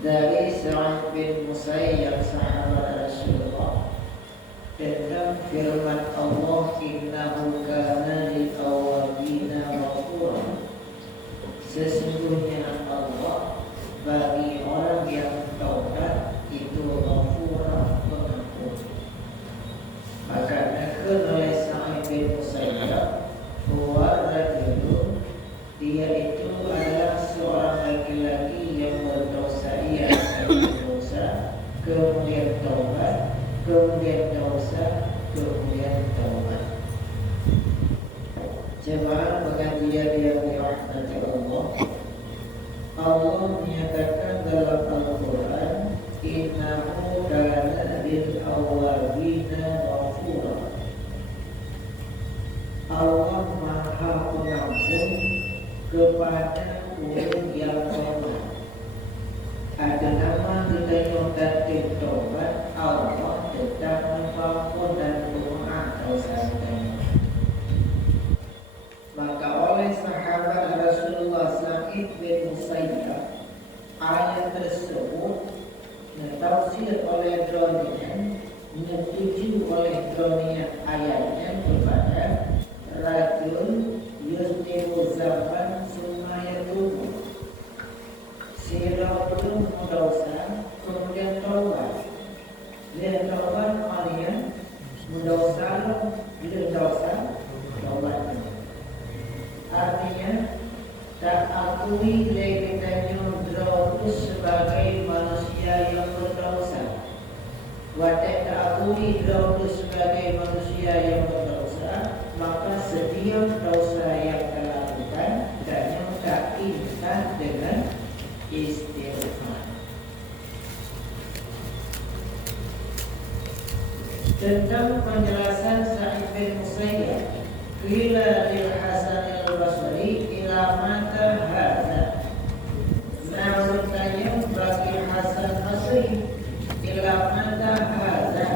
Dari Sa'id bin Musayyab sahabat Rasulullah tentang firman Allah, innahu kana lil awwabina ghafura, sesungguhnya Allah bagi orang yang taubat itu ghafura, pengampun. Maka nakal oleh Sa'id bin Musayyab bahwa rajulun, dia itu adalah seorang laki-laki yang berdosa, ia berdosa, kemudian taubat, kemudian dosa, kemudian taubat. Jemaah pengajian yang dirahmati Allah, Allah menyatakan dalam Al-Quran, innahu kana lil awwabina ghafura. Allah Maha Pengampun kepada orang yang taubat. Ada nama kita nyatakan taubat, Allah tetap mengampun dan doa dosa-dosa. Maka oleh sahabat Rasulullah Sa'id bin Musayyab, ayat tersebut ditafsir oleh Donian, menyetujui oleh Donian ayatnya kepada rajul yusnibu zaman sumaya tubuh, si rajul mendosa kemudian taubat. Dia taubat kalian mendosa, dia dosa taubat. Artinya tak akui lekitannya berdosa sebagai manusia yang berdosa. Watak tak akui berdosa sebagai manusia yang berdosa, maka setiap dosa yang dilakukan dan yang tak ingat dengan istighfar. Tentang penjelasan Sa'id bin Musayyab, qila lil Hasan al-Basri ila mata hadza. Nah, bertanya bagi Hasan Basri, ila mata hadza,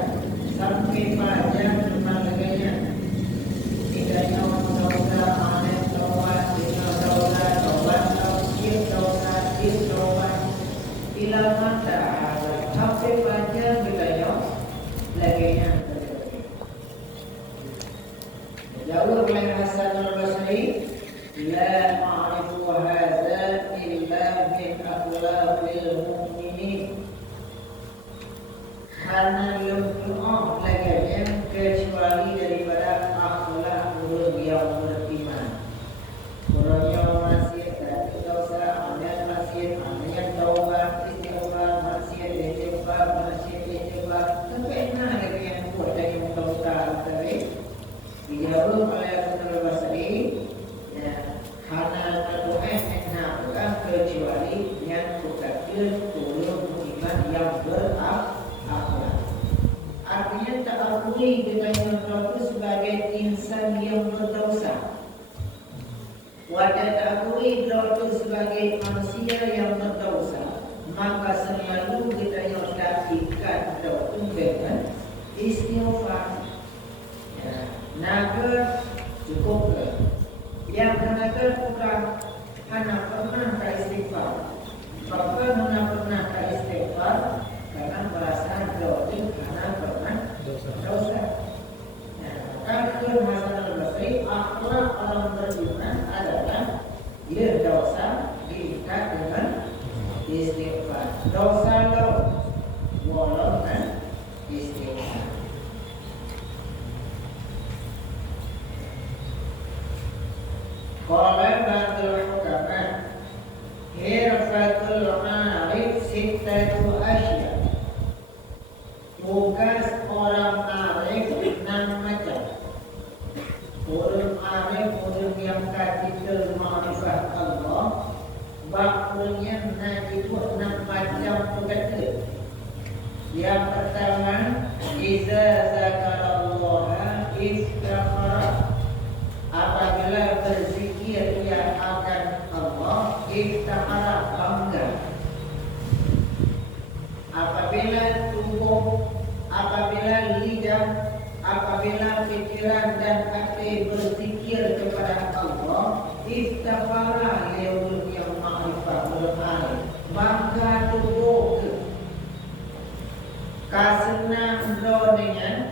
sampai pada kemana-mana. Tidaknya dosa aneh taubat, dosa taubat, taubat, ila mata hadza, sampai pada bertanya laginya. Jawab oleh Hasan al-Basri, la a'rifu hadza illa min akhlaqil mu'minin. Hanya doa laginya kecuali daripada akhlak orang jawab oleh Hasan al-Basri, ya, karena tertulis enak bukan kecuali yang kukatakan turun iman yang berakhlak. Artinya tak akui dengan yang itu sebagai insan yang berdosa. Wadah tak akui itu sebagai manusia yang berdosa, maka selalu kita nyatakan itu dengan istighfar. Naga cukup ke yang naga kurang hanya pernah istighfar, bahkan hanya pernah istighfar karena merasa dosa karena pernah dosa. Maka itu Hasan al-Basri, akhlak orang beriman adalah dia dosa diikat dengan istighfar. Dosa lo walaupun istighfar. Qala ba'dul hukama hirfatul arif sittatu asya. Tugas orang arif 6 macam. Orang arif, orang yang kajian ma'rifat Allah, bakulnya nanti buat 6 macam tugas itu. Yang pertama, iza zakarallaha istighfar. Apabila berzikir ia akan Allah, iftihara bangga. Apabila tubuh, apabila lidah, apabila pikiran dan hati berzikir kepada Allah, iftihara leul yang ma'rifah bermari. Maka tubuh kasenang dengan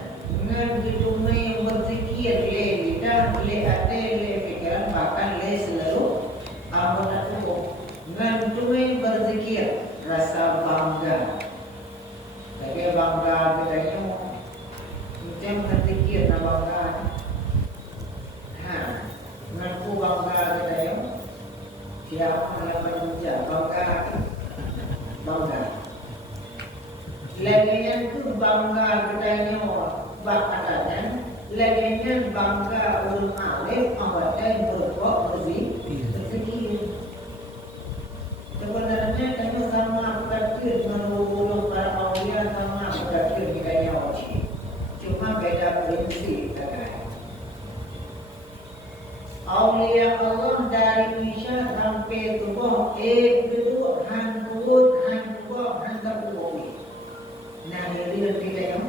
ditumai berzikir le lidah, le hati, le pikiran, bahkan le seluruh anggota tubuh. Dengan tumai berzikir, rasa bangga. Tapi bangga katanya macam berzikir nak bangga. Dengan ku bangga katanya siapa yang manusia bangga, bangga. Lagian tu bangga katanya bahkan lagian bangga ulun alif awalnya berbuat berzikir. Sebenarnya kami sama berkir menurut para awliya sama berkir kita nyawa. Cuma beda prinsip kan. Awliya Allah dari Isya sampai tubuh kedua hanbut hanbut hanbut. Nah ini kita yang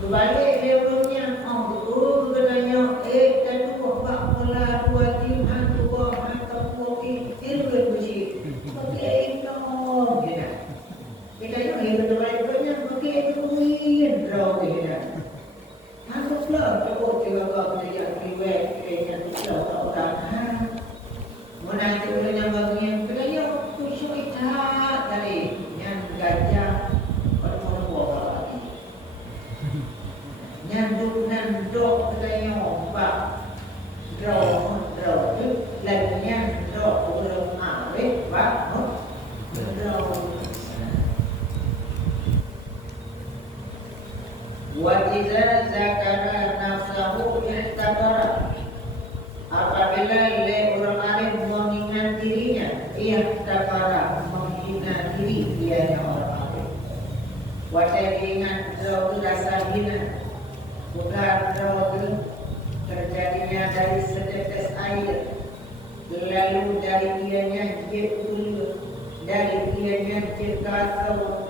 berbalik dia punya betul katanya kedua bak pula dua tim hantu kopi itu bersih pakai itu gitu. Kita yang berbalik punya pakai itu draw gitu. Hantu pula cukup juga kalau dia kiwek yang itu orang menanti punya bagian katanya kusuk ikat dari yang gajah nanduk katanya ombak draw itu laginya draw orang arif draw wa idza zakara nafsahu ihtabara. Apabila le orang arif mengingat dirinya, ihtabara menghina diri dia orang arif. Wa ingat draw itu rasa hina. Bukan itu terjadinya dari setetes air, lalu dari ianya jekul, dari ianya jekasau,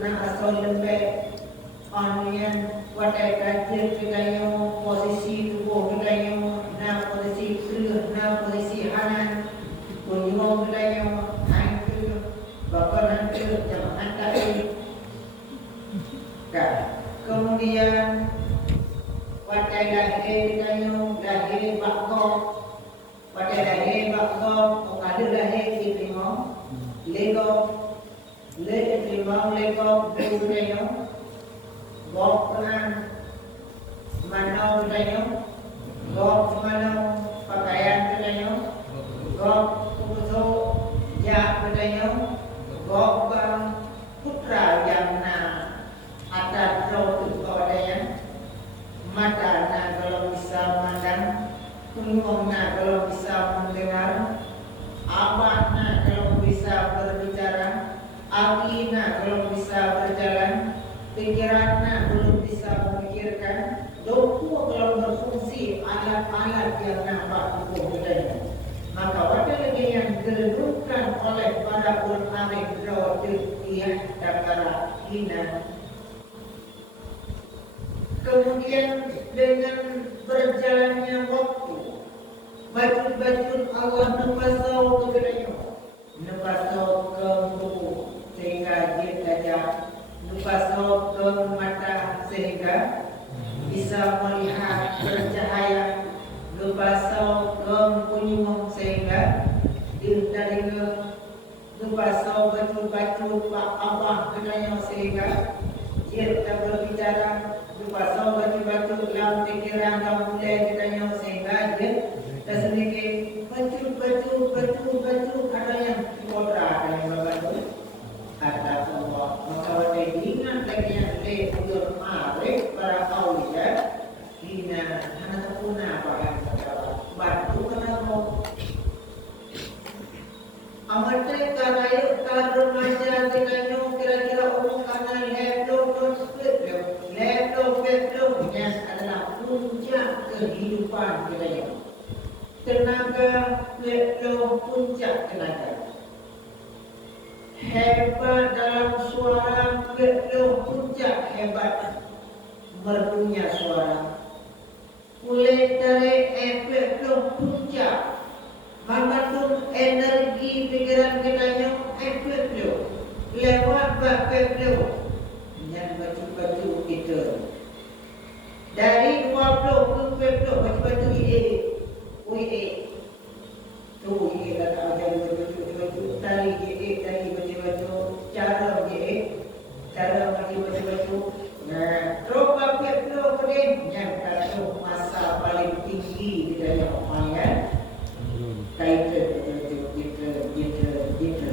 asal lembek, onian wadah kacil kita posisi tubuh kita posisi kiri, posisi kanan, kunjung kita hancur, bakal hancur, jangan hantar. Kemudian pada lahir kayu, lahir bakok, pada lahir bakok, ada lahir diterima, legok, legok, kayu, bok pelan, manau kayu, bok manau pakaian kayu, bok puso, jak kayu, bok bang putra yang ada draw itu ada yang Punyongna kalau bisa mendengar, abahna kalau bisa berbicara, akina kalau bisa berjalan, pikiranna belum bisa memikirkan, doku kalau berfungsi alat-alat yang nampak hukum bedanya. Maka ada lagi yang dilakukan oleh para ulama Rawatiyah Dakara Hina. Kemudian dengan berjalannya waktu, bajut-bajut Allah nepasau ke bedanya, nepasau ke tubuh sehingga dia tajam, nepasau ke mata sehingga bisa melihat bercahaya, nepasau ke kunyung sehingga dia telinga, nepasau bajut-bajut Allah bedanya sehingga dia tak berbicara, nepasau bajut-bajut dalam pikiran dan mulai bedanya sehingga dia sedikit baju ada yang kodra, ada yang berbaju, ada Allah. Maka pada ingat lagi yang lebih marif para awliya, hina hana takuna apa yang terjawab. Batu kenapa? Amatnya karayu karo maja dengan kira-kira umum karena laptop adalah puncak kehidupan kita. Tenaga laptop puncak tenaga. Hebat dalam suara laptop puncak hebat merdunya suara. Kulit dari laptop puncak mengandung energi pikiran kita yang laptop lewat laptop dan baju-baju kita. Dari 20 ke 20 baju-baju ini. Tu ia dah ada baju tali tali baju cara baju. Nah, roba peklo kemudian yang termasuk masa paling tinggi di dalam amalan. Kaitan gitu.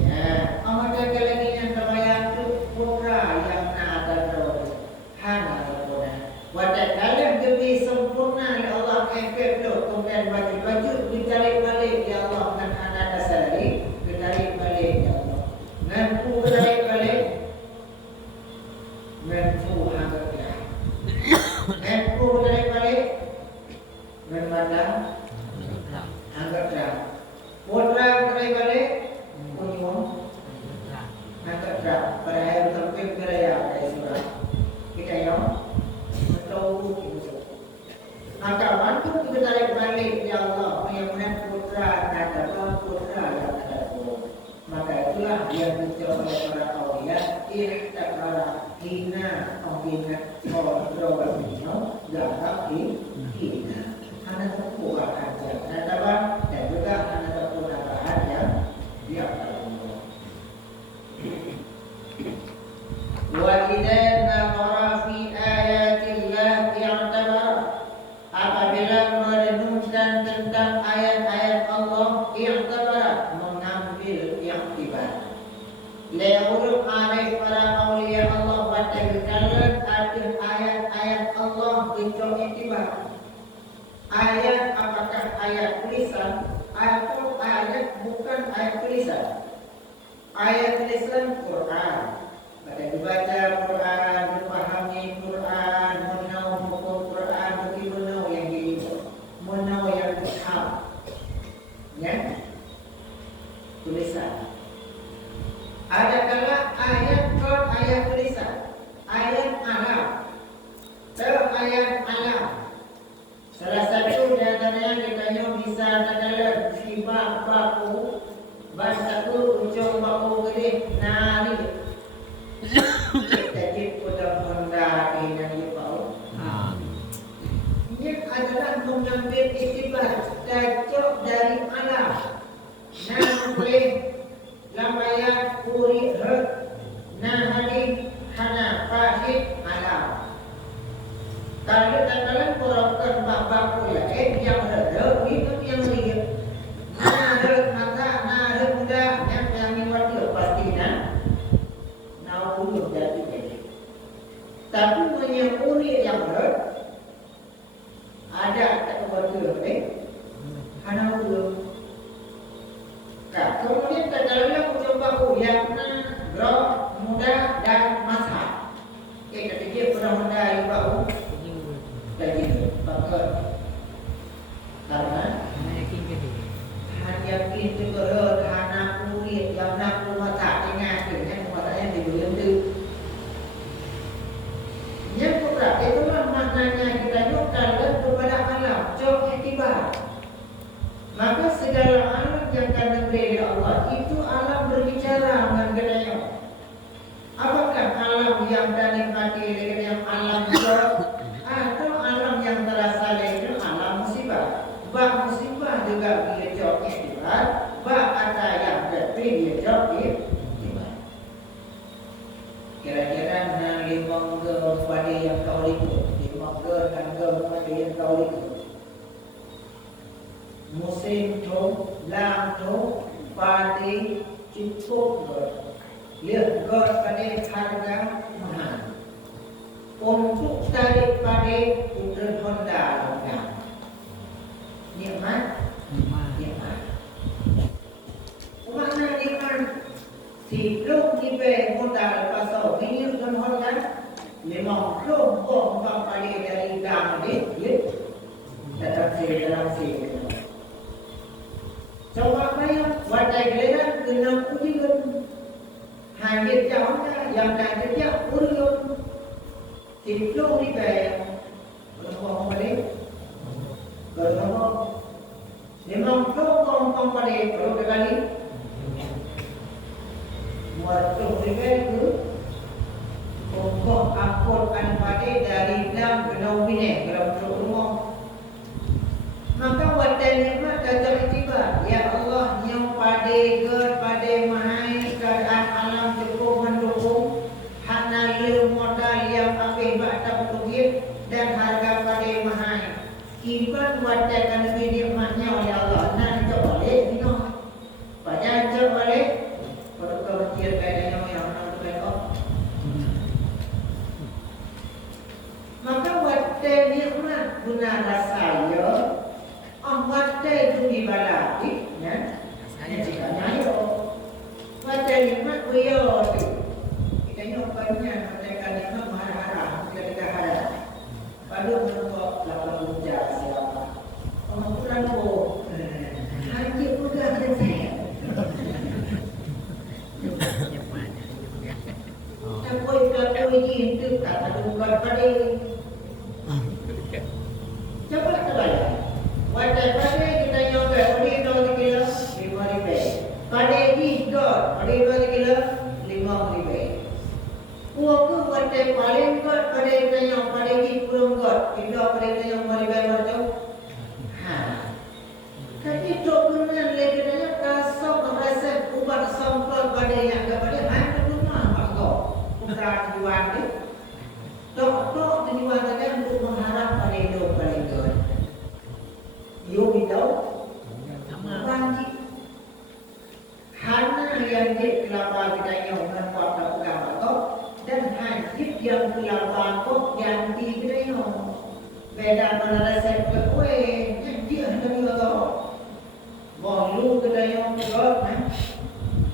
Ya, amat lagi yang terbayang tu putra yang ada terus. Hana putra. Wadah dalam demi sempurna ya Allah efektif kemudian baju ditarik balik ya Allah dan anak dasari ditarik balik ya Allah. Nganpu ditarik balik. Nganpu hangat ya. Nganpu ditarik balik. Nganpada hangat ya. Putra ditarik balik. Punyong hangat ya. Pada hari terpilih beraya dari surah. Kita yang maka waktu kita tarik balik ya Allah mudah-mudahan putra kata putra yang kata maka itulah yang dicoba oleh para awliya ihtakara hina kontrol bino gak hina hana terpuah aja dan juga hana terpuah aja dia Allah wa idza naqara fi ayatillah i'tabara apabila merenungkan tentang ayat-ayat Allah i'tabara mengambil i'tibar leuruk arif para awliya Allah wata'ala ada ayat-ayat Allah untuk i'tibar ayat apakah ayat tulisan atau ayat bukan ayat tulisan ayat tulisan Quran pada dibaca Quran, dipahami Quran, menau hukum Quran, bagi menau yang dihidup, menau yang diham, ya, tulisan. Ada kala ayat kod ayat tulisan, ayat alam, ayat alam. Salah satu di antaranya kita bisa adalah sifat baku, bahasa tu ujung baku gede, nari. Jadi pada benda dengan dipau. Ini adalah mengambil istibar tajuk dari alam. Nah boleh lambayat puri nah hadis hana fahid alam. Kalau katakan perakan bab pula yang ada itu yang lihat. Nah ada mata, nah ada muda yang diwakil pastinya. Tapi punya unik yang ada Honda yang bau kayak gitu pakai karena yakin tu kalau anak murid yang nak rumah tak ingat dengan rumahnya dibeli tu. Yang kedua itulah maknanya kita nyukar kepada alam jauh iktibar. Maka segala alam yang akan diberi Allah itu alam berbicara dengan gedanya. Apakah alam yang dinikmati dengan alam jauh atau alam yang terasa dengan alam musibah? Bab musibah juga bila jauh iktibar, bab ada yang berbeda dia jauh iktibar. Kira-kira limang pada yang kau ikut, limang dan pada yang kau ikut. Musim tu, lam tu, pada cukup lihat pada harga mahal. Untuk tarik pada motor Honda lengkap. Nikmat. Mana nikmat? Sebelum kita modal pasal ini motor Honda, memang kelompok pada dari dam ini, tetap saya. Coba bayar, wadai geleran kena ujian. Hanya jauhnya yang nak kerja ujian. Sebelum ni bayar, berapa balik? Berapa? Memang kau balik berapa kali? Waktu ni bayar tu, kau angkutkan pada dari dalam kena ujian berapa rumah. Maka wadai nikmat kata tiba, ya Allah yang pada mahai keadaan alam cukup mendukung hana modal yang apik batak duit dan harga pada mahai. Iban wadai kan lebih nikmatnya oleh Allah. Nah itu boleh, itu. Banyak itu boleh. Kalau kau kecil kayak yang orang tu maka wadai nikmat guna rasa ya. Wadai itu dibalaki, ya. Jika nyayo, wadai nikmat kuyo tu. Kita nyopanya wadai nikmat mahal-mahal, kita harap. Baru menukok lapan ujar siapa. Kurang po, haji muda ada saya. Aku ini itu tak ada bukan pada. Coba terbayang. Wadai kita nyoba, boleh tahu kilo 5,000. Pada dot, boleh kilo 5,000. Uang wadai paling kot pada kita pada kurang kot, kita pada kita macam. Tapi dokumen lagi nanya kasar rasa ubat sampel pada yang kepada mana rumah makro. Bukan tujuan tu. Tok tujuan saja untuk mengharap pada hidup paling kot. Yo bidau banji hana yang di kelapa kita yang membuat pegang atau dan hajib yang kelapa kok yang di kita yang beda mana rasa kue dia hendak juga bolu kita yang buat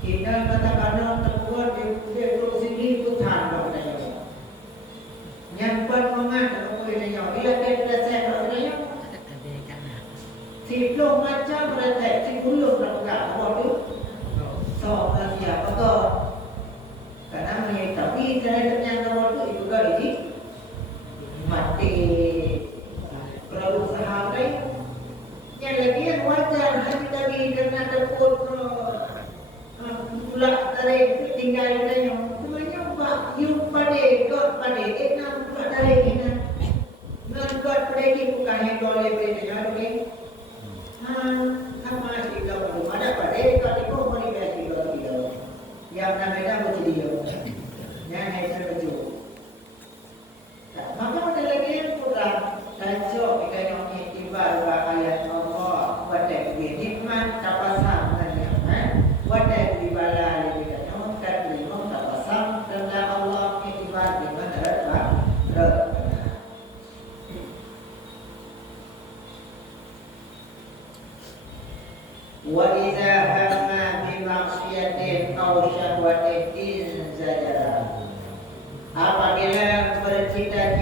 kita katakan terbuat dia terus ini tu tanda kita yang buat mengat kue kita yang bila kita rasa kita yang sebelum macam berada di gulung berapa waktu so dia betul karena menyai tapi cara ternyata waktu itu kali ini mati kalau usaha lain yang lagi yang wajar hanya tadi karena terput pula tarik tinggal yang semuanya buat you pada enam buat tarik enam buat pada ini bukan yang boleh beda okay. Sama kita belum ada pada kalau itu boleh belajar dia. Yang namanya berjudi. Yang itu betul. Maka ada lagi yang kurang. Tajuk kita yang tiba ayat Allah wadai nikmat tapasam dan nikmat wadai dibala lebih dan kat lima tapasam tentang Allah tiba di mana ada. وَإِذَا هَمَّ بِمَعْصِيَةٍ أَوْ شَهْوَةٍ زَجَرَهُ. Apabila bercita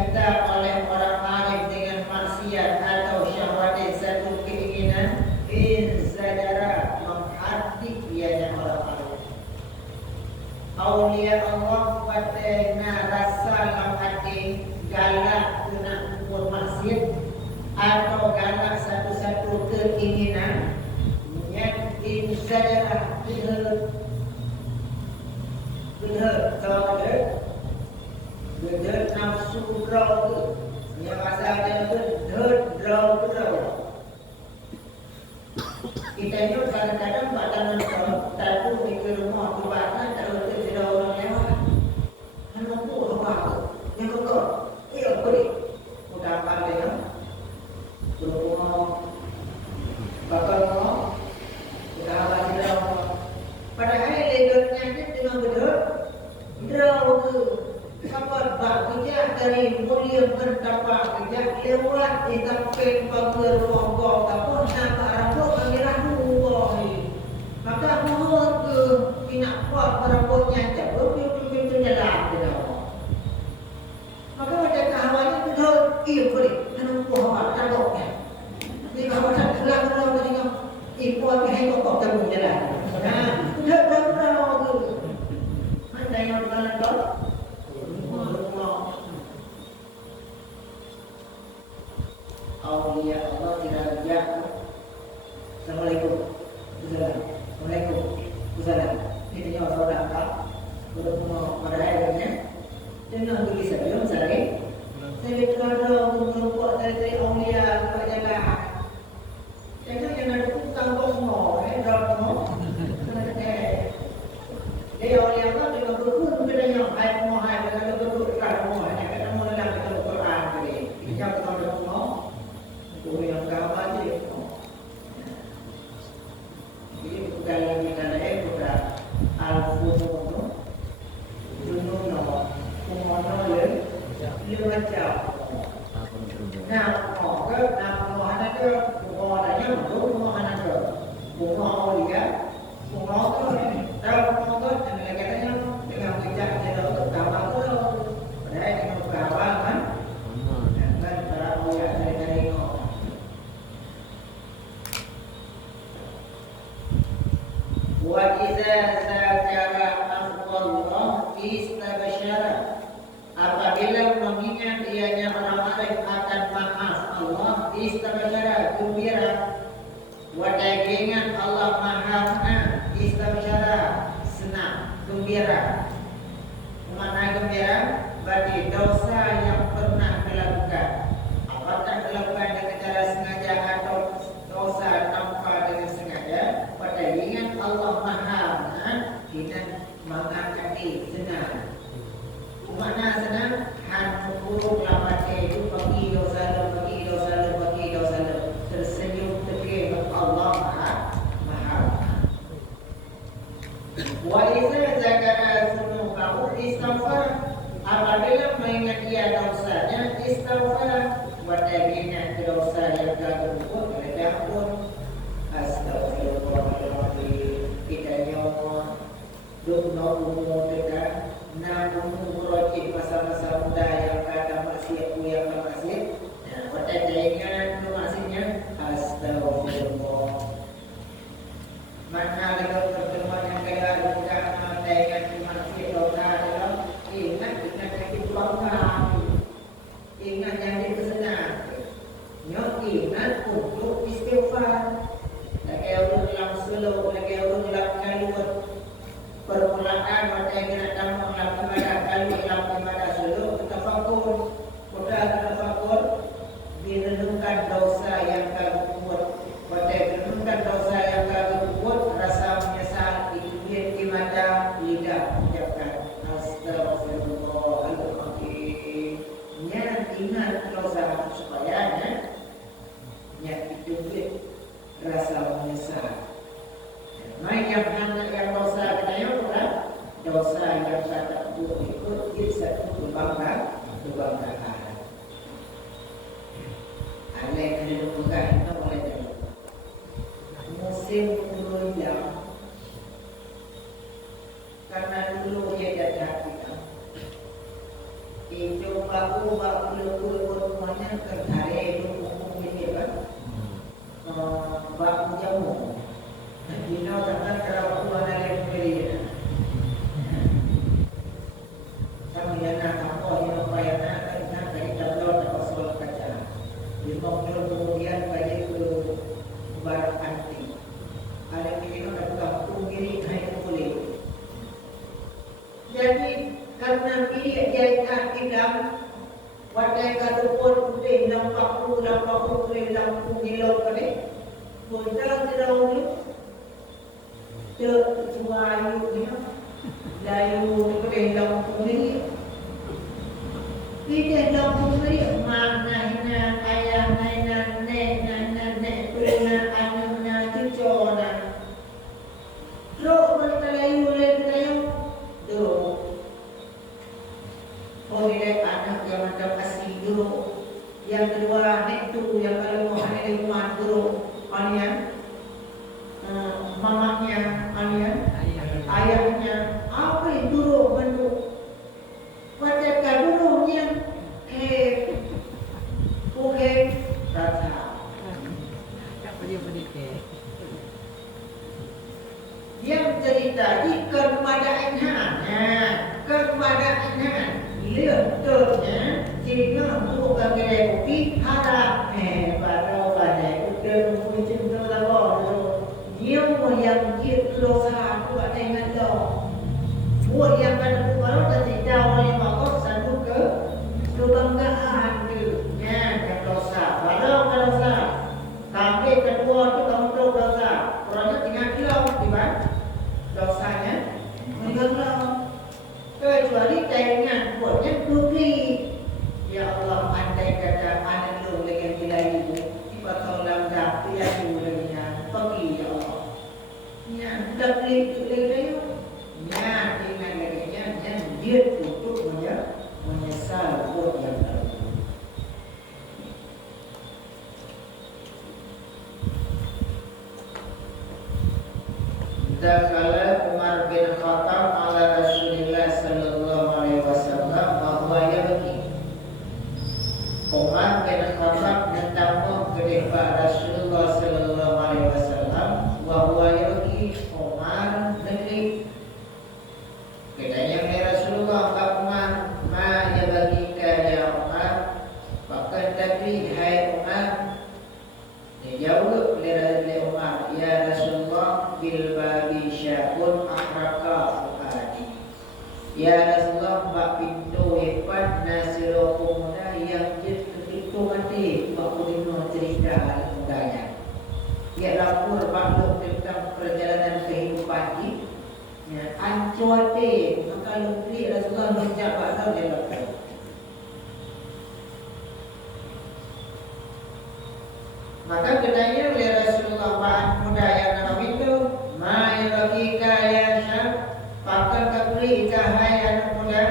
galak nak buat masjid atau galak satu-satu keinginan yang insyaallah benar kalau benar nafsu raw yang asalnya benar kita ni kadang-kadang pada nonton tapi mikir rumah tu bahkan kalau tidak orang lewat hanya tu apa yang kotor apa ni udah apa dia rumah bakal mau udah apa tidak pada hari legalnya ni dengan benar tu kabar bahagia dari mulia berdapat kerja lewat di tempat pagar pokok ataupun nama rambut merah dua maka mohon ke tidak kuat rambutnya jauh pintu jalan maka macam kawannya betul iya boleh tanam buah rambutnya di kawasan kelang dengan ibu apa yang pokok jauh jalan betul mana yang jalan tu Aulia Allah tidak jatuh. Assalamualaikum. Assalamualaikum. Ini nyawa saudara angkat. Sudah mau pada akhirnya. Jangan pergi sebelum saya. Saya kalau mengumpul dari Aulia kepada jalan. Jangan ada tukang bongol, drama. Dia Aulia Allah dengan berkumpul bedanya. Hai dengan berkumpul kalau ada mau dalam Al-Quran ini. Yang pertama yang kawan je. Jadi bukan lagi kata bukan al-fununo, fununo, fununo dia macam. Nah, nama mana tu? Namanya mana tu? Fununo dia, fununo tu. Tahu fununo tu dengan katanya dengan bijak dia tu kawan tu. Padahal dengan kawan kan. Dan para ulama dari wa idza zakara Allah istabsyara apabila mengingat ianya orang-orang akan maaf Allah istabsyara gembira wa dagingan Allah maafna istabsyara senang gembira mana gembira berarti dosa yang pernah dilakukan apakah dilakukan dengan cara sengaja atau dosa tanpa dengan sengaja pada ingat Allah Maha dengan mengangkati senang mana senang han buruk lambat itu bagi dosa tersenyum terkira Allah Maha wa idza zakara dzunubahu istaghfar apabila mengingat ia dosanya istighfar wadahnya dosa yang telah berbuat mereka pun astagfirullahaladzim kita nyawa doa umum kita namun merojik masa-masa muda yang ada maksiat yang bermaksiat wadahnya itu maksudnya astagfirullah mana lagi pertemuan yang kaya bukan dengan maksiat dosa dalam ingat yang dipulangkan ingat yang dipesenang ingat untuk istighfar lagi orang dalam slow lagi orang dalam kalimat permulaan pada kena tamu dalam ibadah slow tafakur direnungkan dosa yang kamu buat pada renungkan dosa yang kamu buat rasa menyesal itu di mata lidah ucapkan astagfirullahaladzim ingat dosa supaya itu rasa menyesal. Yang dosa katanya bukan dosa yang tak ikut satu kebanggaan. Aneh kena bukan itu boleh jadi. Musim hujan karena dulu dia jaga kita. Itu baku semuanya tertarik itu hukum ini kan. Baku jamu. Kita kata kalau Tuhan ada yang beri. Kami yang nak apa yang payah nak dari 5 tahun kemudian balik ke Barat Anti. Ada minimum kat kampung kiri naik boleh. Jadi karena pilih jalan Islam, wadai kata pun putih lampak putih lampu gilau kene. Bodoh tidak boleh. Tercuali ni, layu putih lampu ni. Kita lampu ni mana hina ayah hina nek puna anuna cucona. Terus berkelayu dulu. Oh dia anak yang macam asli dulu. Yang kedua nek tu yang kalau mau ada di rumah dulu. Anian, mamanya, anian, ayahnya. Apa itu dulu bentuk? Wajah dulu yang okay, rasa. Tak boleh. Yang cerita ikan kepada lihatnya jika untuk kedai kopi harap baru pada udah mungkin terlalu dia yang kita dosa buat dengan buat yang pada baru tadi jauh oleh bagus satu kebanggaan tu dan dosa baru dosa tapi kedua tu kamu tahu dosa orangnya tinggal kilau tiba dosanya meninggal kecuali dengan buatnya bukti. Ya Allah, andai kata anak lu dengan nilai ibu tiba tolong dah dia tu dengan pergi ya Allah. Ya, tak boleh dengan lagi dia untuk menyesal buat yang lalu. Dakhala Umar bin Khattab ala Rasulillah sallallahu alaihi wasallam bahwa yabki. Umar bin Khattab bertamu kepada Rasulullah sallallahu alaihi wasallam bahwa yabki Umar negeri. Katanya oleh Rasulullah Umar, ma yabki ya Umar, bahkan tadi hai Umar. Dijawab oleh Umar, ya Rasulullah bil babi syahun akraka fuhadi. Ya Rasulullah bak pintu hebat nasiro pemuda yang itu mati bak ulino cerita mudanya. Ya lapor bakluk tentang perjalanan kehidupan ini. Ya ancuate maka lebih Rasulullah menjawab atau dia lapor. Maka katanya oleh Rasulullah bahan muda yang nama itu ma yabakika ya syab pakar kabri hai anak muda.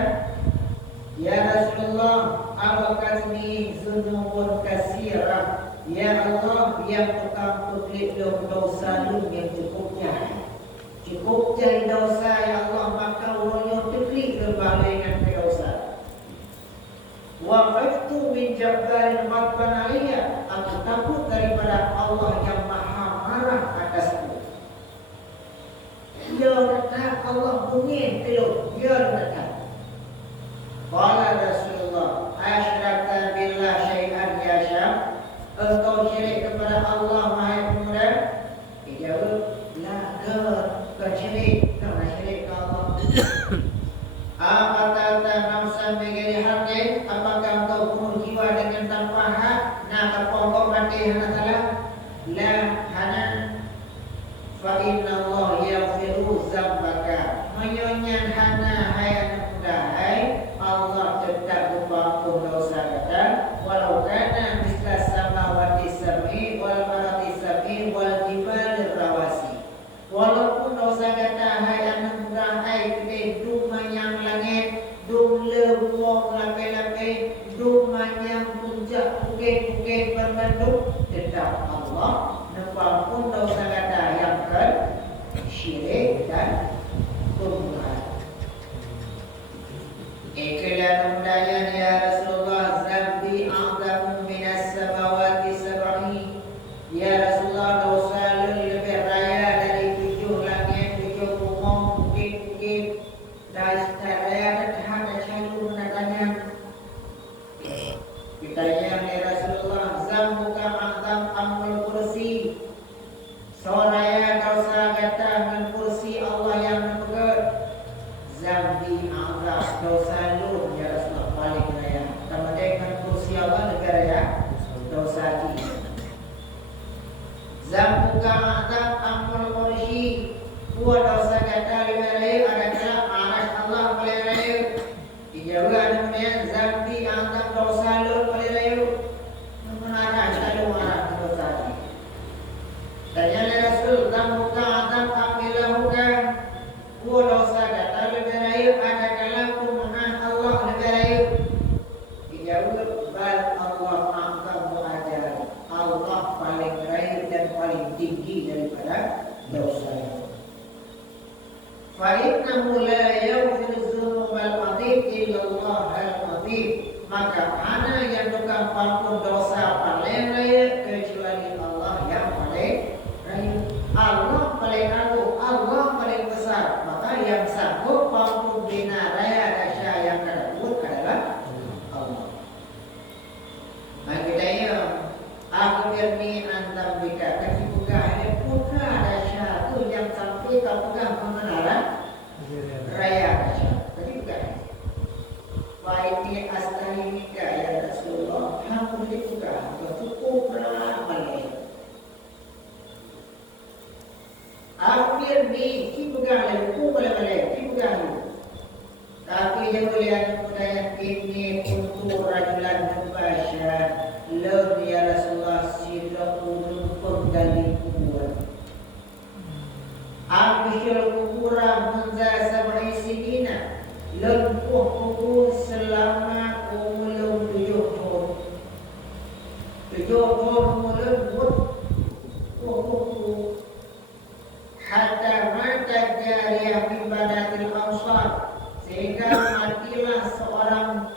Ya Rasulullah awakatni zunubun kasirah. Ya Allah yang tukang putlik dosa yang cukup jari dosa ya Allah maka orang yang teklik berbalengan ke dosa. Wa khaftu min jabbarin ghadban aliyya, aku takut daripada Allah yang maha marah atasku. Ya dekat Allah bungin teluk, ya dekat. Qala Rasulullah, asyraka billah syai'an ya syam, engkau syirik kepada Allah wahai pemuda? Dia jawab, la kau syirik, kau syirik ke Allah. Apatata nafsan bighairi haqqin, apakah engkau bunuh jiwa dengan tanpa hak? Nah, apa engkau mati hana salah? La hana. Fa inna Allah yaghfiru dzambaka. Menyonya hana hai anak muda hai, Allah tetap mengampun dosa kita walau kana misla samawati sab'i wal ardi sab'i wal jibali rawasi. Walaupun dosa kata hai anak muda hai gede dumanyang langit, dum lewong lape-lape, dumanyang puncak bukit-bukit berbentuk, tetap Allah mengampun dosa kata yang syirik dan tumbuhan. Ikhlas mudayan ya Rasulullah, zambi a'zamu minas samawati sab'i. Ya Rasulullah, dosa lebih raya dari 7 langit, 7 bumi, bukit-bukit. Dan raya dan tahan dan syalu menatanya. Ditanya oleh Rasulullah, zambuka a'zam amul kursi. Soraya dosa kata dengan kursi Allah yang mempegat. Zambi a'zam dosa lu ya Rasulullah paling raya. Sama dengan kursi Allah negara ya dosa di. Zambuka a'zam amul kursi. Dua dosa kata lima raya adalah arash Allah paling raya. Dijawab namanya zambi a'zam dosa lu paling raya. Mengarah selalu arah dosa di. Tanya Rasul, zambuka a'zam amilahuka. Dua dosa kata lebih raya adalah kumahan Allah lebih raya. Dijawab bal Allah a'zam ajar. Allah paling raya dan paling tinggi daripada dosa. Fa innahu la yaghfiru dzunubal azim illa Allah al-azim. Maka mana yang tukang ampun dosa paling raya kecuali Allah yang paling raya. Allah paling agung, Allah paling besar. Maka yang sanggup ampun bina raya dasya yang tersebut adalah Allah. Makanya aku berni antam bika kasi buka ada putra dasya tu yang sampai kau pegang mengenal raya dasya. Kasi buka. Wa ini astani mika ya Rasulullah. Aku buka. Cukup berat balik. Akhir ni kibukan lalu, boleh balik, kibukan lalu. Tapi dia boleh mudahnya ini untuk rajulan mubashar. Lalu ya Rasulullah sidratul penggali kuburan. Abishul kuburan munza sabri sinina. Lempuh kubur selama umulum 7 tahun. 7 tahun melembut kubur. Hatta mata jariyah min banatil ansar, sehingga matilah seorang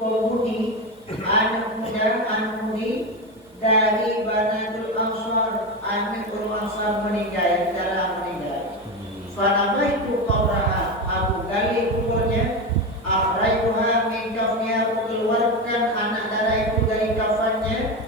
pemudi anak mudi dari banatul ansar. Anak ansar meninggal, telah meninggal. Fanamaitu qabraha, aku gali kuburnya. Akhraituha min kafniha, aku keluarkan anak darah itu dari kafannya.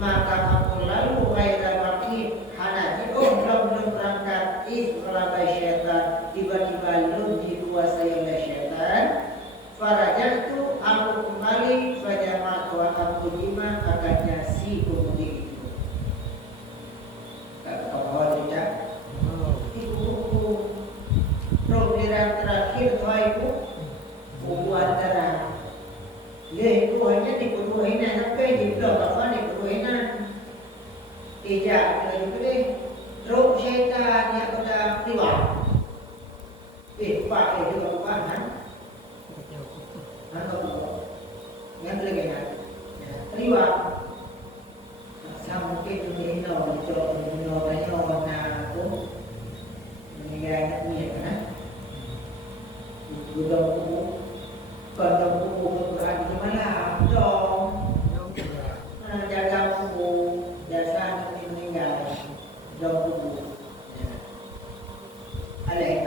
Maka aku lalu ghaira baqi hanaji belum berangkat isqalaba syaitan, tiba-tiba lu dikuasai oleh syaitan. Farajatu, aku kembali fajamat wa aku jima akadnya si pemudi itu. Kata Allah tidak ibu program terakhir tua ibu buat darah. Dia itu hanya dipenuhi sampai di blok apa dipenuhi tidak lagi boleh. Roh syaitan yang pada keluar. Pakai juga bahan. Yang lagi nak keluar. Sama mungkin dunia itu dunia banyak orang aku meninggal ni kan. Sudah aku pada aku berada di mana dong. Jaga aku dasar meninggal. Dong aku. Aleh.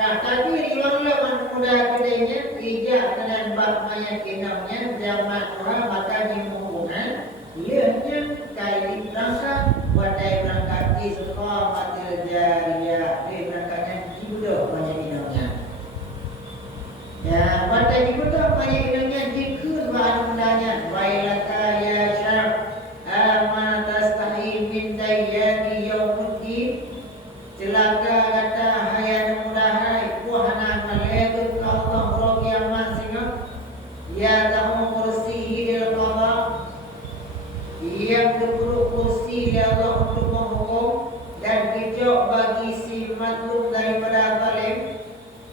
Nah, tadi riwayat muda kedainya ijak dengan bab meyakinannya zaman orang maka dimungkinkan lihatnya kali berangkat wadai berangkat di sekolah matil jariyah di berangkatnya juga meyakinannya. Ya, wadai juga meyakinannya jika bahan mudanya wailaka ya syarab ama tastahi min dayyati yawmuddin. Celaka kata hayat mudahai wahana malaikat Allah roh kiamat singa ya tahu kursi hidil qadha yang berburuk kursi ya Allah untuk menghukum dan hijau bagi si matlub daripada zalim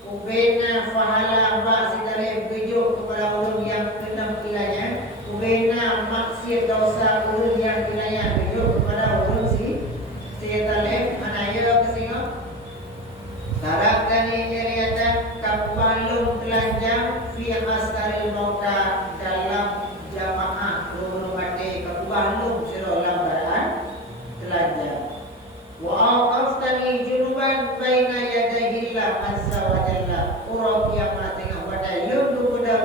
ubena fahala ba'si dari hijau kepada ulun yang kena kilanya ubena maksir dosa ulun yang kilanya hijau kepada ulun si zalim anaya kesinga Sarakkan nyeriatan kapalun telanjang fi askaril mauta dalam jamaah lulu mati kapalun siro lambaran telanjang. Wa aqaftani junuban baina yadayillah azza wa jalla. Urau kiamat tengah wadai lum dukuda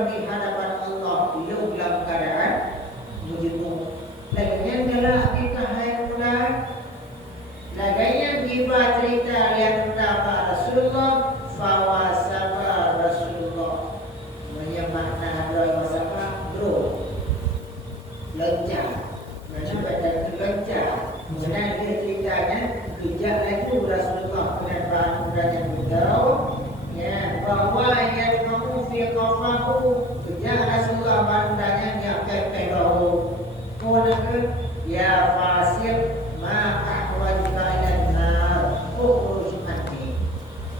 Rafahu kerja Rasulullah bandanya dia pepelau. Kemudian ya fasir ma ahwajka ila nar ukhruj anni.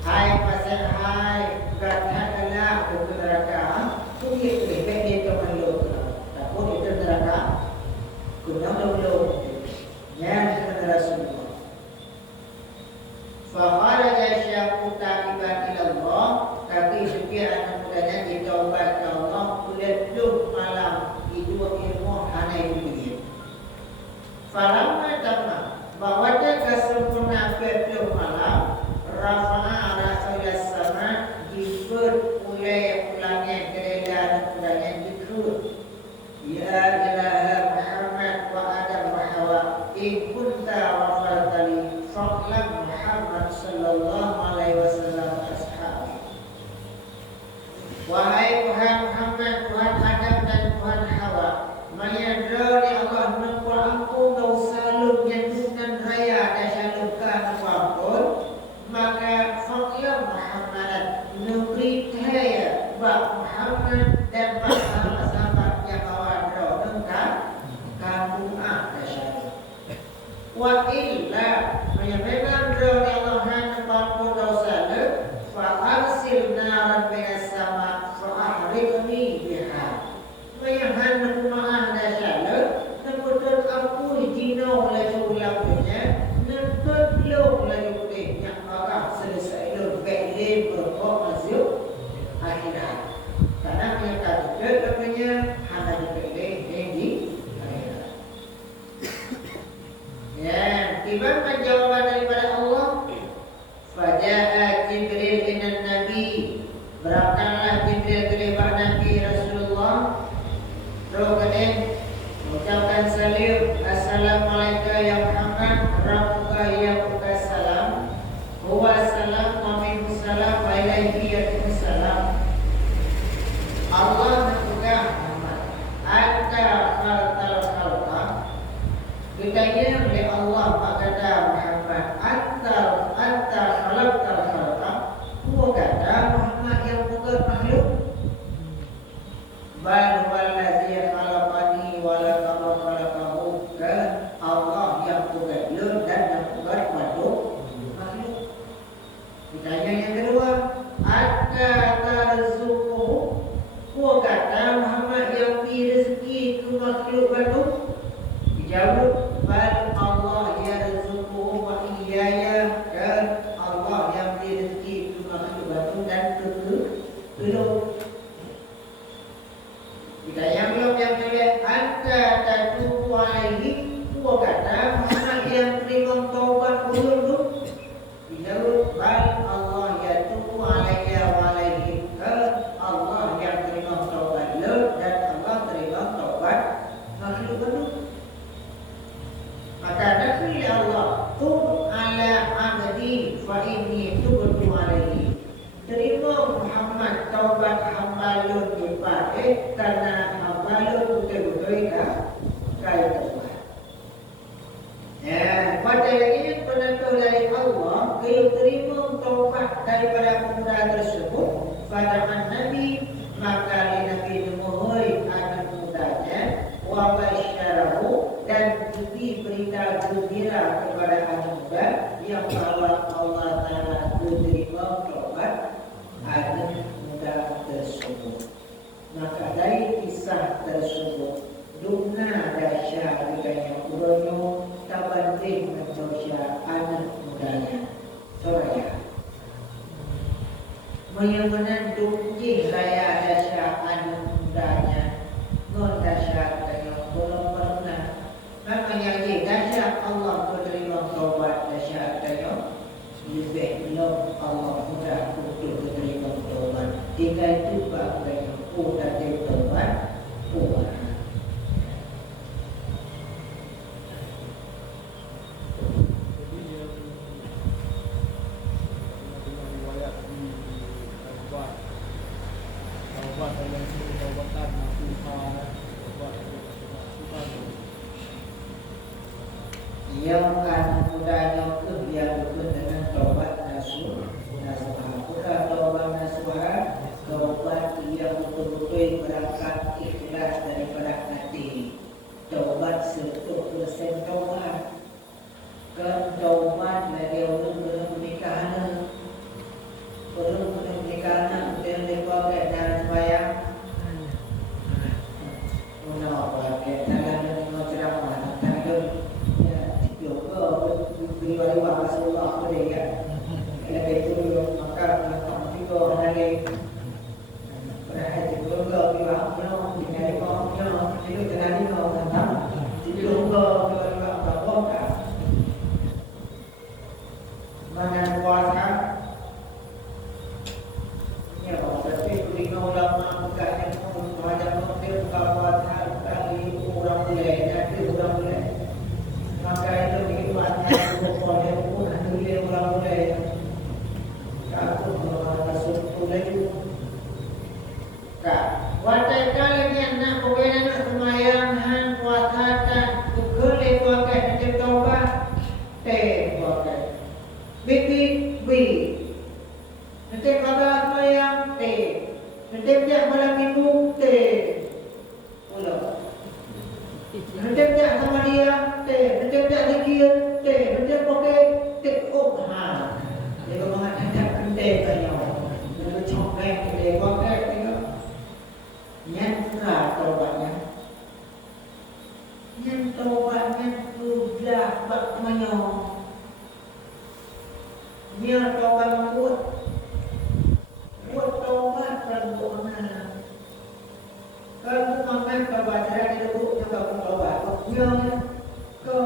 Hai pasal hai katakanlah ke neraka. Kuih beda malu. Takut itu neraka. Kunang dulu. Ya Rasulullah. Fakharaja syaqu ta'iban ila Allah. Tapi supaya anak mudanya ditaubat ke Allah. Kulit belum malam itu ilmu hanya itu. Falamma tamma bahwa dia kesempurnaan belum malam. Rafa'a Rasulullah sama diberi oleh ulangnya kerana anak mudanya dikut. Ya ilaha Muhammad wa Adam wa Hawa in kunta wafartali fa'lam Muhammad sallallahu alaihi wasallam ashabi. Wahai Tuhan Muhammad, Tuhan Adam dan Tuhan Hawa, menyadari Allah mengumpul ampun dosa lu nyentuhan raya dan syalukan apapun, maka fa'lam Muhammad nubri thaya wa Muhammad dan sahabat yang awal mengka kamu ada syarif. Wa illa memang dari Allah mengampun dosa le fa arsil naran minas sama fa ahriqni biha. Meyahan mengumahan dasar le nebutut ampun dino lagi ulangnya nebut lo lagi putihnya maka selesai lo beli berkok masuk akhirat. Karena mereka juga namanya hanya dipilih di akhirat. Ya, tiba jawaban daripada Allah. Faja'a Jibril inan Nabi. Berangkatlah Jibril ke Nabi Rasulullah. Rokaden mengucapkan salam. Assalamualaikum ya Muhammad. Rabbuka ya salam. Huwa salam wa minhu salam wa ilaihi salam. Allah mengucap Anta khalqal khalqa. Ditanya oleh Allah kepada Muhammad Anta khalqal khalqa. Huwa kata Muhammad yang bukan makhluk. Bal wallazi khalaqani wa la khalaqahu. Allah yang bukan makhluk dan yang bukan makhluk. Ditanya yang kedua Anta tarzuquhu. Gua kata Muhammad yang beri rezeki ke makhluk batu. Dijawab bal Allah yarzuquhu wa iyaya. Dan Allah yang beri rezeki ke makhluk batu dan ke peluk. Kita yang belum yang kedua anta tatubu alaihi. Gua kata Muhammad yang beri taubat ulun. Dijawab bal Allah yatubu alaiya wa alaihi. Allah yang terima taubat lo dan Allah terima taubat makhluk baru. Maka dakwah Allah tub ala abdi fa inni tubtu alaihi. Terima Muhammad taubat hamba lo dipakai karena hamba lo betul-betul kaya taubat. Ya, pada lagi penentu dari Allah kalau terima taubat daripada pemuda tersebut pada Nabi maka Nabi memohon anak mudanya wa basyarahu dan diberi berita gembira kepada anak muda yang bahwa Allah Taala menerima taubat anak muda tersebut. Maka dari kisah tersebut dumna dahsyat dengan urono tabanding manusia anak mudanya. Soraya menyebutkan dukji raya dasar anak mudanya non dasar dengan belum pernah makanya dasar Allah menerima taubat dasar dengan lebih belum Allah mudah untuk menerima taubat jika itu bab dengan mudah ditaubat Tuhan. Yang anak mudanya dia betul dengan taubat nasuha. Bukan taubat nasuha, taubat yang berangkat ikhlas daripada hati. Taubat 100% taubat. Kan taubat lagi orang belum menikah, belum menikah, dia lepas keadaan sembahyang. Mana pakai tangan dengan ceramah, tangan ya juga beri-beri Rasulullah pada dia. Kalau itu maka kamu juga lagi berhati juga biwaknya dengan kaumnya itu terjadi tentang juga berapa mana kuasa ya berarti beri ulama bukannya macam dia kuasa dari orang mulai dari orang mulai maka itu dibuatnya pokoknya pun dari orang mulai aku masuk lagi kak watai kali ni anak pokoknya anak semayang han kuasa dan kekele pakai nanti taubat teh pakai bibi bi nanti kata semayang teh nanti tiap malam minggu teh ulah nanti tiap sama dia teh nanti tiap zikir teh nanti pakai teh oh ha dia mengatakan kendai kayu dia cokek dia pakai tengok nyangka taubatnya nyang taubatnya sudah bak menyong dia taubat buat taubat dan buatnya kalau makan kebaca dia buat juga taubat dia ke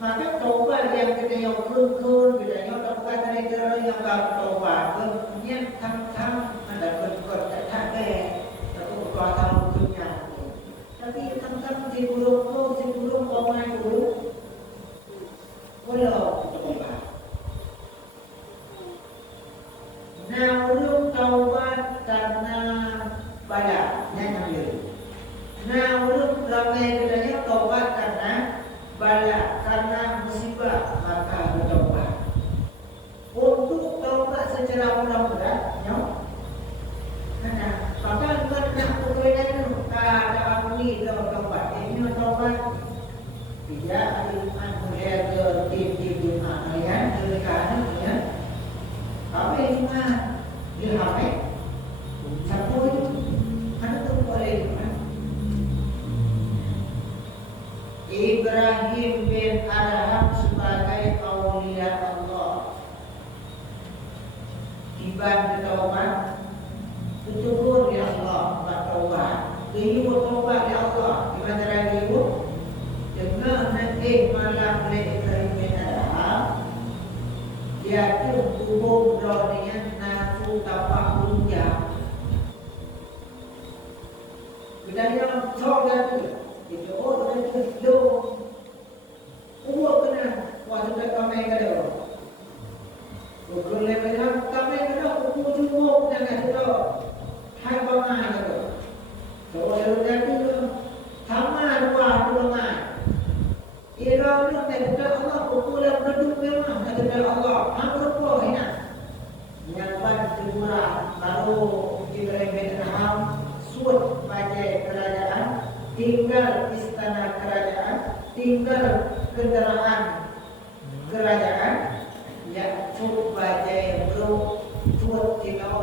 maka taubat yang kita yang kun bila yang taubat dari cara yang taubat kemudian tham ada berbuat tak atau berkata punya tapi tham di buruk orang buruk walau taubat naulun taubat karena bala yang ambil naulun ramai katanya taubat karena bala karena musibah maka bertaubat untuk taubat secara mudah-mudah ya karena maka bukan nak perbedaan ada apa ni dalam taubat ini taubat tidak ada anggota tim ayat dekat ya apa ini mah dia apa satu itu ada tu boleh Ibrahim bin Adham sebagai aulia Allah tiba bertaubat betul ya Allah bertaubat dia bertaubat ya Allah gimana cara dia dengan nanti malam Ibrahim bin Adham dia tu kubur dengan nafsu tapak bunja kita yang coba tu itu orang itu umur kena waktu dah kami kada bukan lepas kami kada umur cukup jangan itu hai bangai itu kalau sudah itu sama dua rumah Irau ni kata Allah pukulan berdua memang kata Allah apa ini yang bantu murah lalu Ibrahim bin Adham suat baca kerajaan tinggal istana kerajaan tinggal kendaraan kerajaan ya suat baca belum suat tinggal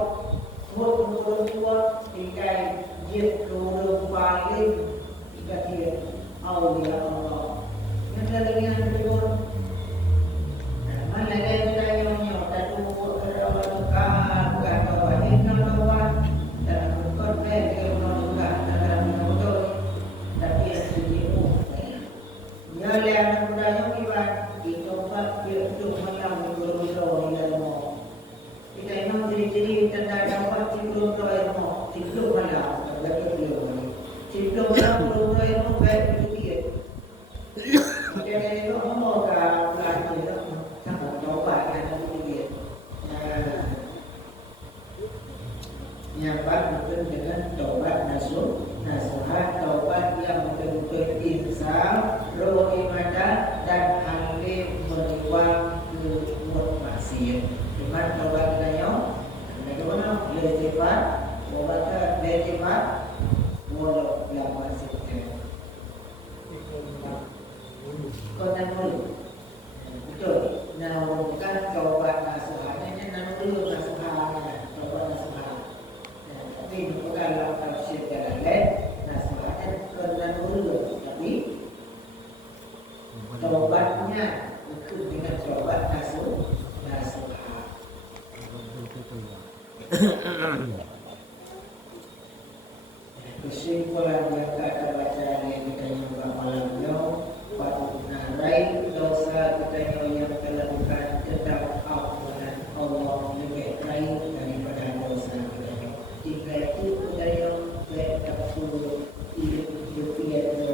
suat turun tua tinggal dia turun paling tiga dia aulia Allah yang lagi yang kedua mana dia bertanya tadu kalau bukan bahwa ini bahwa dan bukan dia bukan dalam betul tapi itu ya yang budaya kita dicoba untuk menang guru dalam kita memang diri tentang dapat guru dalam itu mana lagi belum itu guru dalam baik itu dia jadi itu mau kalau lagi itu sangat coba ada dia nyapat betul dengan taubat nasuhat taubat yang betul-betul insaf roh ibadah dan halim meniwang ke maksiat. Cuma taubat kita yang bagaimana Beristighfar, baca beristighfar, mulut lapan sikit. Kau dulu, betul. Nah, bukan coba nasihatnya, jangan dulu nasihatnya, coba nasihat. Tapi bukan lakukan syirik dan lain, nasihatnya kena dulu. Tapi tobatnya itu dengan tobat nasihat. Kesimpulan yang kata bacaan yang kita nyembah malamnya, patut narai dosa kita yang terlakukan tetap ampunan Allah lebih baik daripada dosa kita. Jika itu kita yang baik terpuluh hidup itu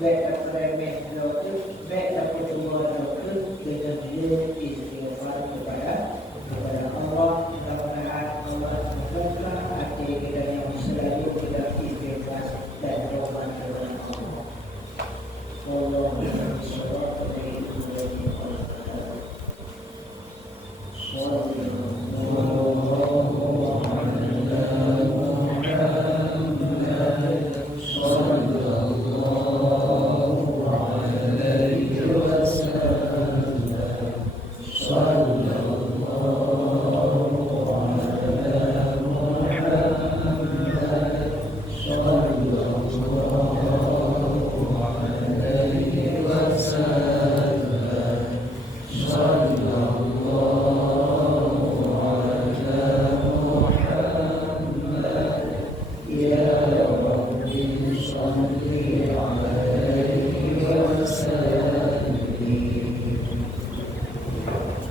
baik terremeh itu baik terpuluh itu dengan dia istighfar kepada Allah. Mudah-mudahan Allah membuka hati kita yang selalu tidak istighfar dan taubat kepada Allah. Allahumma sholli Ya Rabbi,